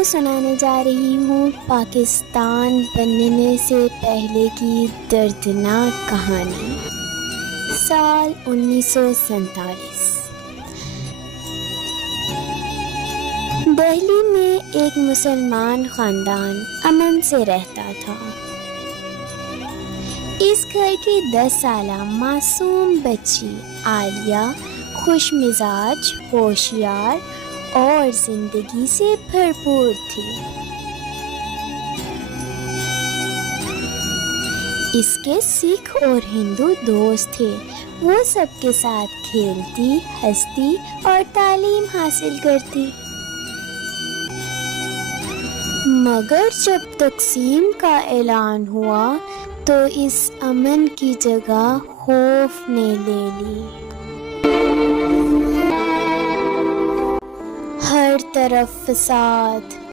کو سنانے جا رہی ہوں پاکستان بننے سے پہلے کی دردناک کہانی۔ سال 1947۔ دہلی میں ایک مسلمان خاندان امن سے رہتا تھا۔ اس گھر کی 10 سالہ معصوم بچی عالیہ خوش مزاج، ہوشیار اور زندگی سے بھرپور تھی۔ اس کے سکھ اور ہندو دوست تھے۔ وہ سب کے ساتھ کھیلتی، ہنستی اور تعلیم حاصل کرتی۔ مگر جب تقسیم کا اعلان ہوا تو اس امن کی جگہ خوف نے لے لی۔ ہر طرف فساد،